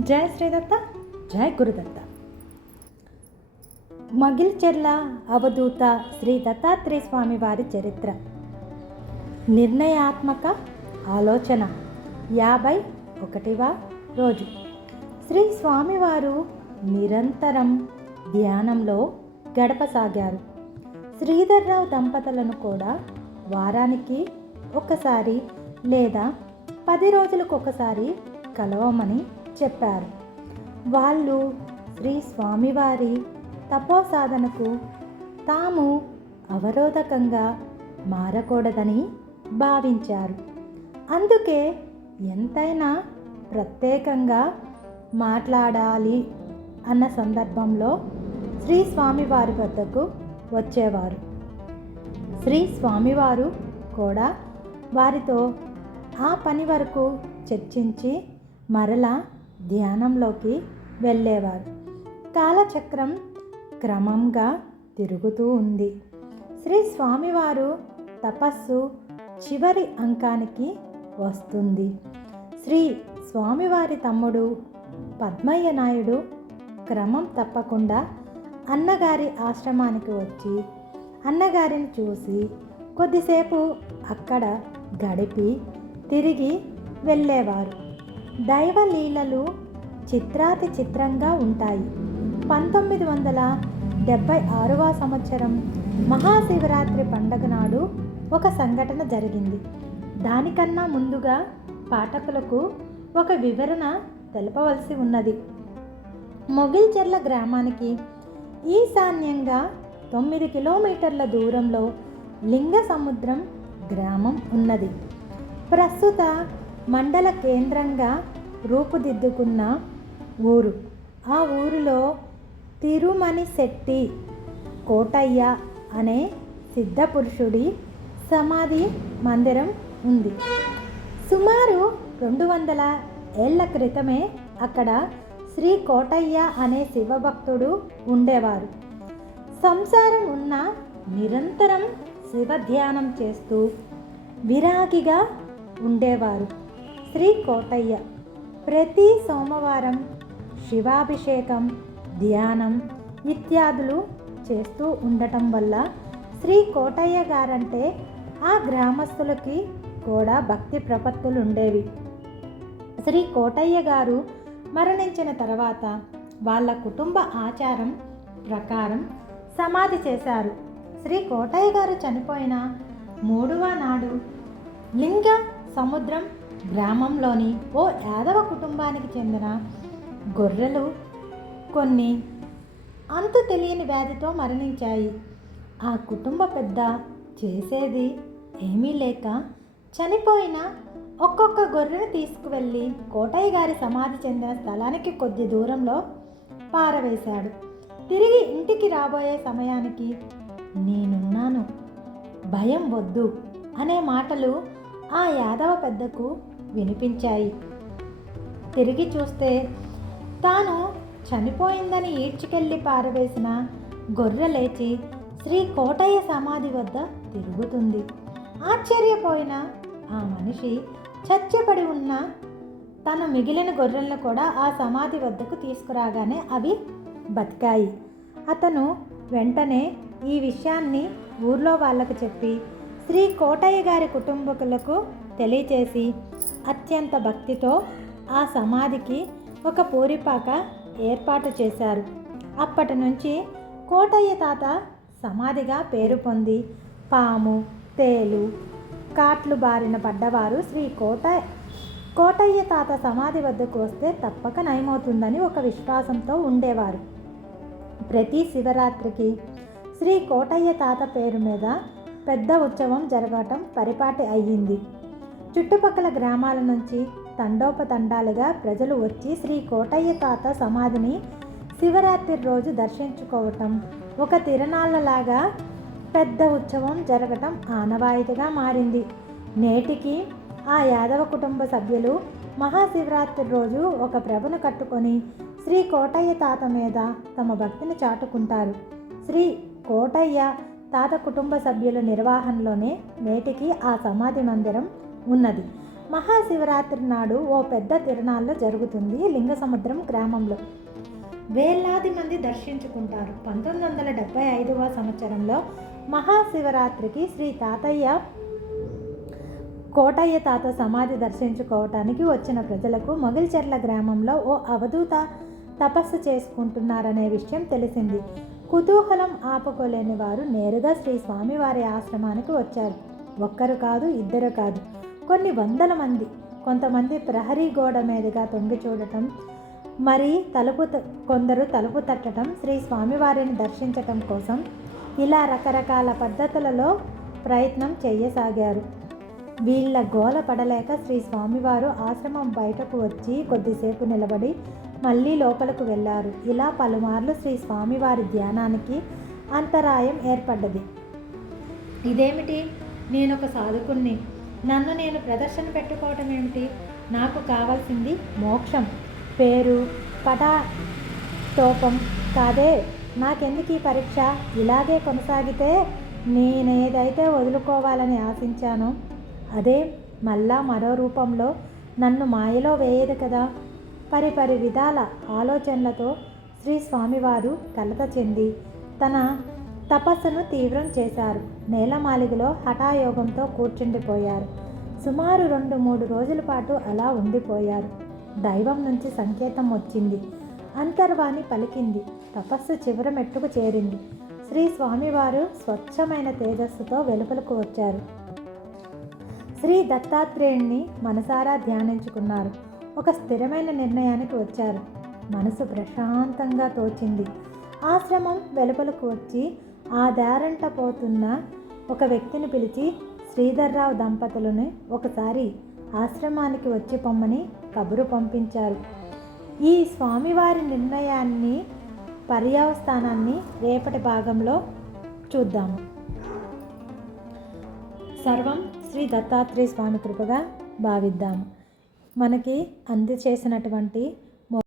జై శ్రీదత్త, జై గురుదత్త. మగిల్చెర్ల అవధూత శ్రీ దత్తాత్రేయ స్వామి వారి చరిత్ర. నిర్ణయాత్మక ఆలోచన 51వ రోజు. శ్రీ స్వామివారు నిరంతరం ధ్యానంలో గడపసాగారు. శ్రీధర్రావు దంపతులను కూడా వారానికి ఒకసారి లేదా 10 రోజులకు ఒకసారి కలవమని చెప్పారు. వాళ్ళు శ్రీ స్వామివారి తపోసాధనకు తాము అవరోధకంగా మారకూడదని భావించారు. అందుకే ఎంతైనా ప్రత్యేకంగా మాట్లాడాలి అన్న సందర్భంలో శ్రీ స్వామివారి వద్దకు వచ్చేవారు. శ్రీ స్వామివారు కూడా వారితో ఆ పని వరకు చర్చించి మరలా ధ్యానంలోకి వెళ్ళేవారు. కాలచక్రం క్రమంగా తిరుగుతూ ఉంది. శ్రీ స్వామివారు తపస్సు చివరి అంకానికి వస్తుంది. శ్రీ స్వామివారి తమ్ముడు పద్మయ్య నాయుడు క్రమం తప్పకుండా అన్నగారి ఆశ్రమానికి వచ్చి అన్నగారిని చూసి కొద్దిసేపు అక్కడ గడిపి తిరిగి వెళ్ళేవారు. దైవలీలలు చిత్రాతి చిత్రంగా ఉంటాయి. 1976వ సంవత్సరం మహాశివరాత్రి పండగ నాడు ఒక సంఘటన జరిగింది. దానికన్నా ముందుగా పాఠకులకు ఒక వివరణ తెలపవలసి ఉన్నది. మొగిల్చెర్ల గ్రామానికి ఈశాన్యంగా 9 కిలోమీటర్ల దూరంలో లింగ సముద్రం గ్రామం ఉన్నది. ప్రస్తుత మండల కేంద్రంగా రూపుదిద్దుకున్న ఊరు. ఆ ఊరిలో తిరుమణిశెట్టి కోటయ్య అనే సిద్ధపురుషుడి సమాధి మందిరం ఉంది. సుమారు 200 ఏళ్ల క్రితమే అక్కడ శ్రీ కోటయ్య అనే శివభక్తుడు ఉండేవారు. సంసారం ఉన్న నిరంతరం శివధ్యానం చేస్తూ విరాగిగా ఉండేవారు. శ్రీ కోటయ్య ప్రతి సోమవారం శివాభిషేకం, ధ్యానం ఇత్యాదులు చేస్తూ ఉండటం వల్ల శ్రీ కోటయ్య గారంటే ఆ గ్రామస్తులకి కూడా భక్తి ప్రపత్తులు ఉండేవి. శ్రీ కోటయ్య గారు మరణించిన తర్వాత వాళ్ళ కుటుంబ ఆచారం ప్రకారం సమాధి చేశారు. శ్రీ కోటయ్య గారు చనిపోయిన 3వ నాడు లింగ సముద్రం గ్రామంలోని ఓ యాదవ కుటుంబానికి చెందిన గొర్రెలు కొన్ని అంతు తెలియని వ్యాధితో మరణించాయి. ఆ కుటుంబ పెద్ద చేసేది ఏమీ లేక చనిపోయిన ఒక్కొక్క గొర్రెను తీసుకువెళ్ళి కోటయ్య గారి సమాధి చెందిన స్థలానికి కొద్ది దూరంలో పారవేశాడు. తిరిగి ఇంటికి రాబోయే సమయానికి నేనున్నాను, భయం వద్దు అనే మాటలు ఆ యాదవ పెద్దకు వినిపించాయి. తిరిగి చూస్తే తాను చనిపోయిందని ఈడ్చుకెళ్ళి పారవేసిన గొర్రె లేచి శ్రీ కోటయ్య సమాధి వద్ద తిరుగుతుంది. ఆశ్చర్యపోయిన ఆ మనిషి చచ్చెపడి ఉన్న తన మిగిలిన గొర్రెలను కూడా ఆ సమాధి వద్దకు తీసుకురాగానే అవి బతికాయి. అతను వెంటనే ఈ విషయాన్ని ఊర్లో వాళ్ళకు చెప్పి శ్రీ కోటయ్య గారి కుటుంబకులకు తెలియచేసి అత్యంత భక్తితో ఆ సమాధికి ఒక పూరిపాక ఏర్పాటు చేశారు. అప్పటి నుంచి కోటయ్య తాత సమాధిగా పేరు పొంది పాము, తేలు కాట్లు బారిన పడ్డవారు శ్రీ కోటయ్య తాత సమాధి వద్దకు వస్తే తప్పక నయమవుతుందని ఒక విశ్వాసంతో ఉండేవారు. ప్రతి శివరాత్రికి శ్రీ కోటయ్య తాత పేరు మీద పెద్ద ఉత్సవం జరగటం పరిపాటి అయ్యింది. చుట్టుపక్కల గ్రామాల నుంచి తండోపతండాలుగా ప్రజలు వచ్చి శ్రీ కోటయ్య తాత సమాధిని శివరాత్రి రోజు దర్శించుకోవటం ఒక తిరణాలలాగా పెద్ద ఉత్సవం జరగటం ఆనవాయితీగా మారింది. నేటికి ఆ యాదవ కుటుంబ సభ్యులు మహాశివరాత్రి రోజు ఒక ప్రభను కట్టుకొని శ్రీ కోటయ్య తాత మీద తమ భక్తిని చాటుకుంటారు. శ్రీ కోటయ్య తాత కుటుంబ సభ్యుల నిర్వహణలోనే నేటికి ఆ సమాధి మందిరం ఉన్నది. మహాశివరాత్రి నాడు ఓ పెద్ద తిరునాళ్ళు జరుగుతుంది లింగసముద్రం గ్రామంలో. వేలాది మంది దర్శించుకుంటారు. 1975వ సంవత్సరంలో మహాశివరాత్రికి శ్రీ కోటయ్య తాత సమాధి దర్శించుకోవటానికి వచ్చిన ప్రజలకు మొగిల్చెర్ల గ్రామంలో ఓ అవధూత తపస్సు చేసుకుంటున్నారనే విషయం తెలిసింది. కుతూహలం ఆపుకోలేని వారు నేరుగా శ్రీ స్వామివారి ఆశ్రమానికి వచ్చారు. ఒక్కరు కాదు, ఇద్దరు కాదు, కొన్ని వందల మంది. కొంతమంది ప్రహరీ గోడ మీదుగా తొంగి చూడటం, మరి కొందరు తలుపు తట్టడం, శ్రీ స్వామివారిని దర్శించటం కోసం ఇలా రకరకాల పద్ధతులలో ప్రయత్నం చేయసాగారు. వీళ్ళ గోల పడలేక శ్రీ స్వామివారు ఆశ్రమం బయటకు వచ్చి కొద్దిసేపు నిలబడి మళ్ళీ లోపలకు వెళ్ళారు. ఇలా పలుమార్లు శ్రీ స్వామివారి ధ్యానానికి అంతరాయం ఏర్పడ్డది. ఇదేమిటి, నేనొక సాధకుణ్ణి, నన్ను నేను ప్రదర్శన పెట్టుకోవటం ఏమిటి? నాకు కావాల్సింది మోక్షం, పేరు పటాటోపం కాదే. నాకెందుకు ఈ పరీక్ష? ఇలాగే కొనసాగితే నేనేదైతే వదులుకోవాలని ఆశించానో అదే మళ్ళా మరో రూపంలో నన్ను మాయలో వేయదు కదా. పరిపరి విధాల ఆలోచనలతో శ్రీ స్వామివారు కలత చెంది తన తపస్సును తీవ్రం చేశారు. నేలమాలిగలో హఠాయోగంతో కూర్చుండిపోయారు. సుమారు 2-3 రోజుల పాటు అలా ఉండిపోయారు. దైవం నుంచి సంకేతం వచ్చింది. అంతర్వాణి పలికింది. తపస్సు చివర మెట్టుకు చేరింది. శ్రీ స్వామివారు స్వచ్ఛమైన తేజస్సుతో వెలుపలకు వచ్చారు. శ్రీ దత్తాత్రేయుణ్ణి మనసారా ధ్యానించుకున్నారు. ఒక స్థిరమైన నిర్ణయానికి వచ్చారు. మనసు ప్రశాంతంగా తోచింది. ఆశ్రమం వెలుపలకు వచ్చి ఆ దారంట పోతున్న ఒక వ్యక్తిని పిలిచి శ్రీధర్రావు దంపతులను ఒకసారి ఆశ్రమానికి వచ్చి పొమ్మని కబురు పంపించారు. ఈ స్వామివారి నిర్ణయాన్ని, పర్యవస్థానాన్ని రేపటి భాగంలో చూద్దాము. సర్వం శ్రీ దత్తాత్రేయ స్వామి కృపగా భావిద్దాము. మనకి అందచేసినటువంటి